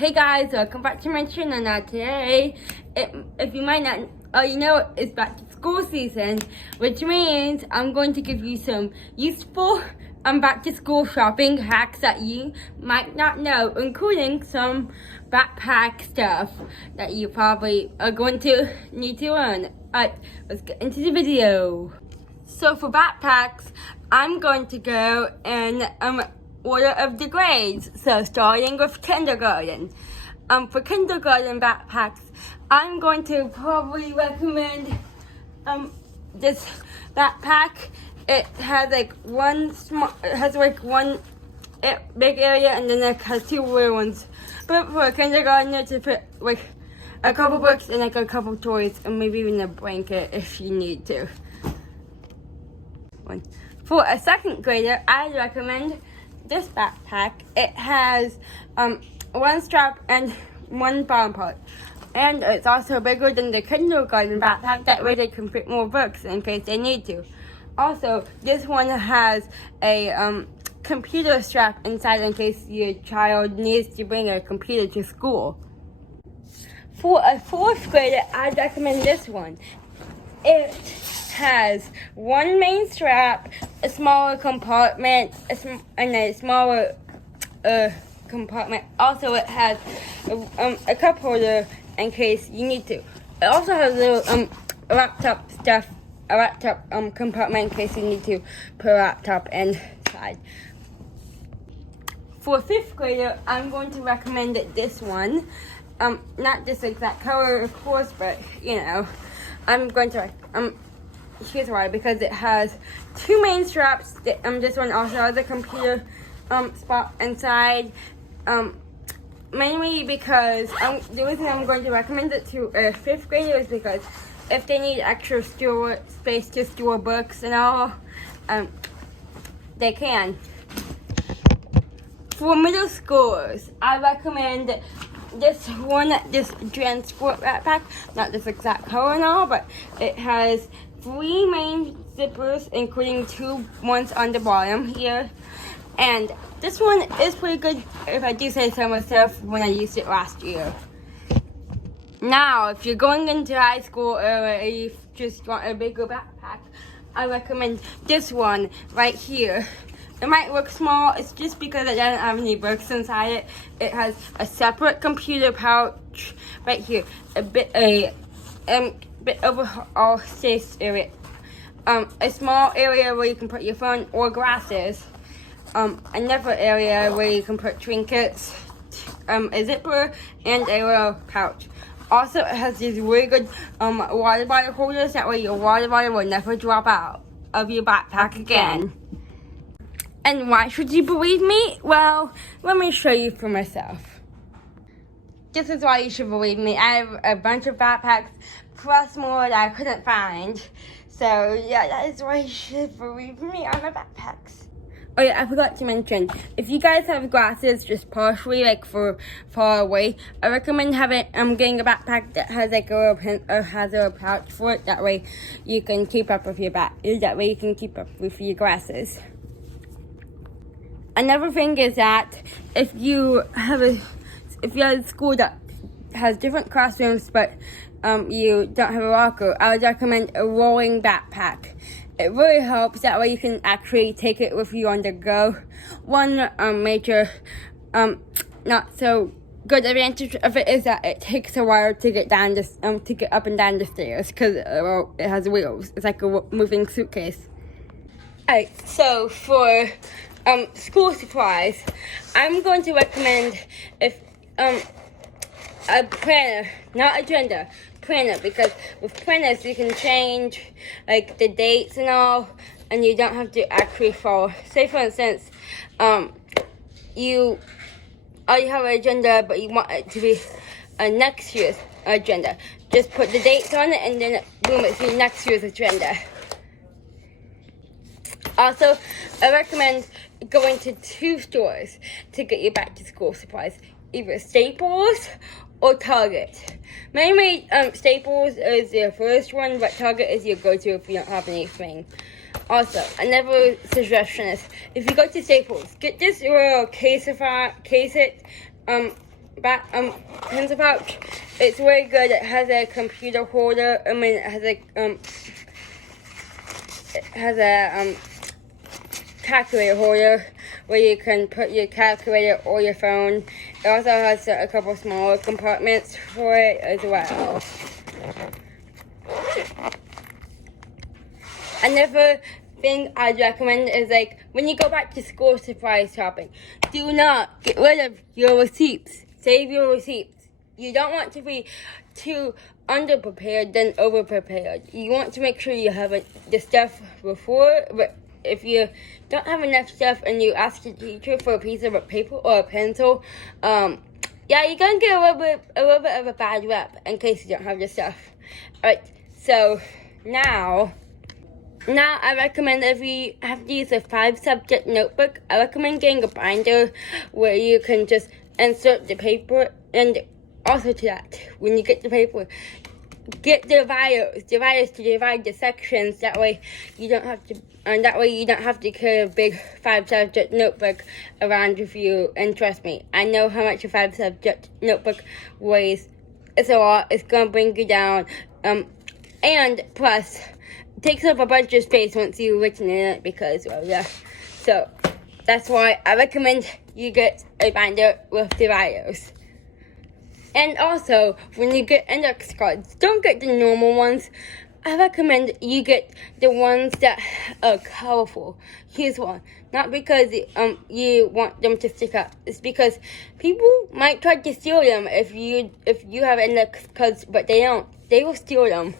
Hey guys, welcome back to my channel. Now today, if you might not you know, it's back to school season, which means I'm going to give you some useful back to school shopping hacks that you might not know, including some backpack stuff that you probably are going to need to learn. Alright, let's get into the video. So for backpacks, I'm going to go in order of the grades. So starting with kindergarten. For kindergarten backpacks, I'm going to probably recommend this backpack. It has like one big area and then it has two little ones. But for a kindergartner to put like a couple books and like a couple toys and maybe even a blanket if you need to. For a second grader, I recommend this backpack. It has one strap and one bottom part, and it's also bigger than the kindergarten backpack. That way they can fit more books in case they need to. Also, this one has a computer strap inside in case your child needs to bring a computer to school. For a fourth grader, I recommend this one. It has one main strap, a smaller compartment, and a smaller compartment. Also, it has a cup holder in case you need to. It also has a little laptop compartment in case you need to put a laptop inside. For a fifth grader, I'm going to recommend this one. Not this exact color, of course, but you know, I'm going to here's why, because it has two main straps. This one also has a computer spot inside. Mainly because the reason I'm going to recommend it to a fifth grader is because if they need extra space to store books and all, they can. For middle schoolers, I recommend this transport backpack. Not this exact color and all, but it has 3 main zippers, including 2 ones on the bottom here. And this one is pretty good, if I do say so myself, when I used it last year. Now, if you're going into high school or you just want a bigger backpack, I recommend this one right here. It might look small, it's just because it doesn't have any books inside it. It has a separate computer pouch right here, a bit overall space area, a small area where you can put your phone or glasses, another area where you can put trinkets, a zipper, and a little pouch. Also, it has these really good water bottle holders. That way your water bottle will never drop out of your backpack again. And why should you believe me? Well, let me show you for myself. This is why you should believe me. I have a bunch of backpacks, plus more that I couldn't find. So yeah, that is why you should believe me on my backpacks. Oh yeah, I forgot to mention, if you guys have glasses just partially, like for far away, I recommend getting a backpack that has like a little pen or has a little pouch for it. That way you can keep up with your your glasses. Another thing is that if you have a school that has different classrooms but you don't have a locker, I would recommend a rolling backpack. It really helps. That way you can actually take it with you on the go. One major not so good advantage of it is that it takes a while to get up and down the stairs because it has wheels. It's like a moving suitcase. Alright, so for school supplies, I'm going to recommend a planner, not agenda, planner, because with planners you can change like the dates and all, and you don't have to actually follow. Say for instance, you already have an agenda, but you want it to be next year's agenda. Just put the dates on it, and then boom, it's your next year's agenda. Also, I recommend going to 2 stores to get your back to school supplies, either Staples or Target. Mainly, Staples is your first one, but Target is your go-to if you don't have anything. Also, another suggestion is, if you go to Staples, get this little case it pencil pouch. It's really good. It has a computer holder. I mean, it has a calculator holder where you can put your calculator or your phone. It also has a couple smaller compartments for it as well. Another thing I'd recommend is like when you go back to school surprise shopping, do not get rid of your receipts. Save your receipts. You don't want to be too underprepared than overprepared. You want to make sure you have the stuff before, but if you don't have enough stuff and you ask the teacher for a piece of paper or a pencil, yeah, you're gonna get a little bit of a bad rep in case you don't have the stuff. Alright, so now I recommend if you have to use a 5-subject notebook, I recommend getting a binder where you can just insert the paper, and also to that, when you get the paper, get dividers to divide the sections. That way you don't have to carry a big 5-subject notebook around with you. And trust me, I know how much a 5-subject notebook weighs. It's a lot. It's gonna bring you down. And plus, it takes up a bunch of space once you written in it because, well, yeah. So that's why I recommend you get a binder with dividers. And also, when you get index cards, don't get the normal ones. I recommend you get the ones that are colorful. Here's one. Not because you want them to stick out. It's because people might try to steal them if you have index cards, but they don't. They will steal them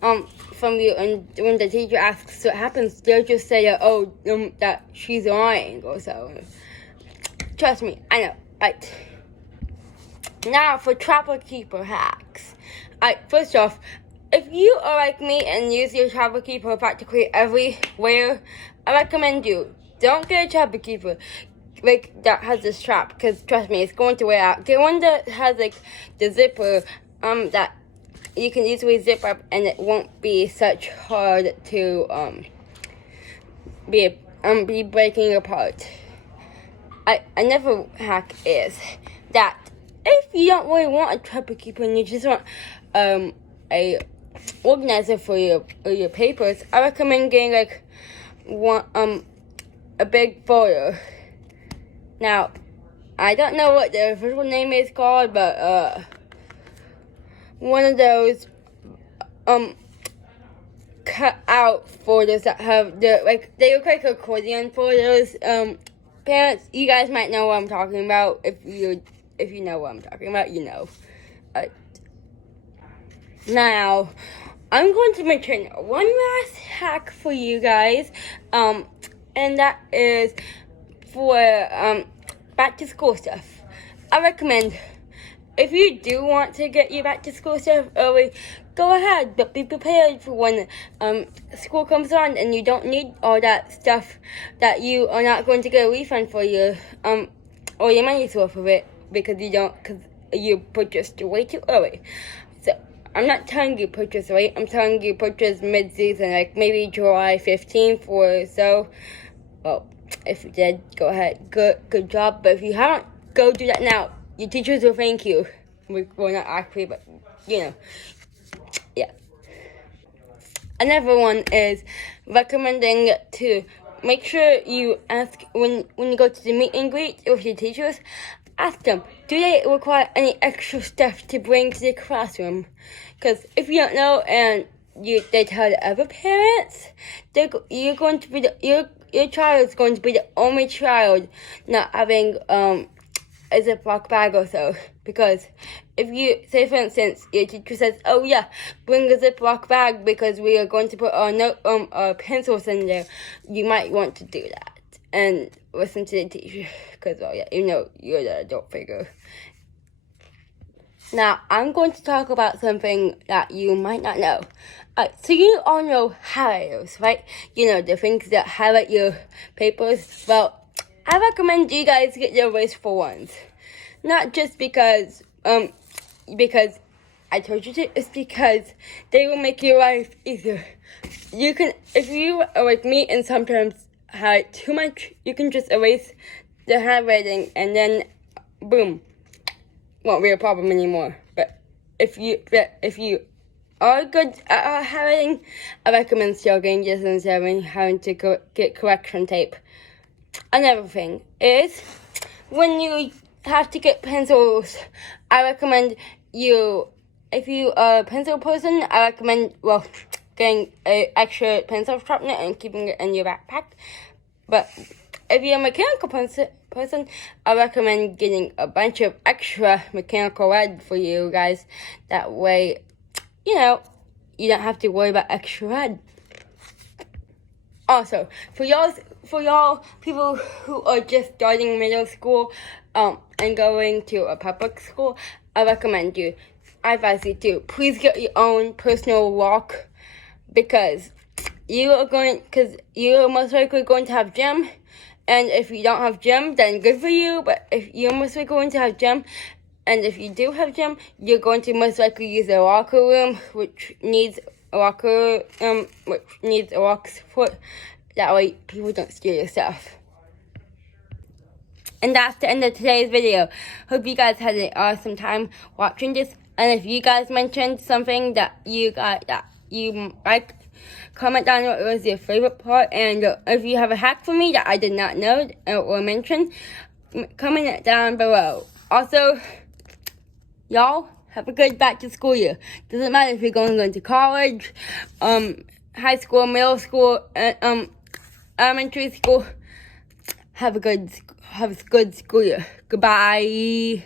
from you, and when the teacher asks what happens, they'll just say that she's lying or so. Trust me, I know. Right. Now for Trapper Keeper hacks. First off, if you are like me and use your Trapper Keeper practically everywhere, I recommend you don't get a Trapper Keeper like that has this strap, because trust me, it's going to wear out. Get one that has like the zipper that you can easily zip up, and it won't be such hard to be breaking apart. Another hack is that if you don't really want a Trapper Keeper and you just want a organizer for your papers, I recommend getting like a big folder. Now, I don't know what the official name is called, but one of those cut out folders that have they look like accordion folders. Parents, you guys might know what I'm talking about. If you know what I'm talking about, you know. Now, I'm going to mention one last hack for you guys, and that is for back to school stuff. I recommend, if you do want to get your back to school stuff early, go ahead, but be prepared for when school comes on and you don't need all that stuff that you are not going to get a refund for your or your money's worth of it because you purchased way too early. So I'm not telling you purchase late. I'm telling you purchase mid-season, like maybe July 15th or so. Well, if you did, go ahead. Good job. But if you haven't, go do that now. Your teachers will thank you. Well, not actually, but you know. Yeah. Another one is recommending to make sure you ask when you go to the meet and greet with your teachers. Ask them, do they require any extra stuff to bring to the classroom? Because if you don't know and they tell the other parents, your child is going to be the only child not having a Ziploc bag or so. Because if you, say for instance, your teacher says, oh yeah, bring a Ziploc bag because we are going to put our pencils in there, you might want to do that. And listen to the teacher, because, well, yeah, you know you're the adult figure. Now, I'm going to talk about something that you might not know. So you all know highlighters, right? You know, the things that highlight your papers. Well, I recommend you guys get your wasteful ones. Not just because I told you to, it's because they will make your life easier. You can, if you are like me and sometimes highlight too much, you can just erase the handwriting and then boom, won't be a problem anymore. But if you are good at having, I recommend still getting this instead of having to get correction tape. Another thing is, when you have to get pencils, I recommend if you are a pencil person, I recommend, getting an extra pencil sharpener and keeping it in your backpack. But if you're a mechanical person, I recommend getting a bunch of extra mechanical red for you guys. That way, you don't have to worry about extra red. Also, for y'all people who are just starting middle school, and going to a public school, I advise you to please get your own personal lock, because you're most likely going to have gym, and if you don't have gym, then good for you. But if you're most likely going to have gym, and if you do have gym, you're going to most likely use a locker room, which needs a lock support. That way, people don't steal your stuff. And that's the end of today's video. Hope you guys had an awesome time watching this. And if you guys mentioned something that you like, comment down what was your favorite part. And if you have a hack for me that I did not know or mention, comment it down below. Also, y'all have a good back to school year. Doesn't matter if you're going to college, high school, middle school, elementary school. Have a good school year. Goodbye.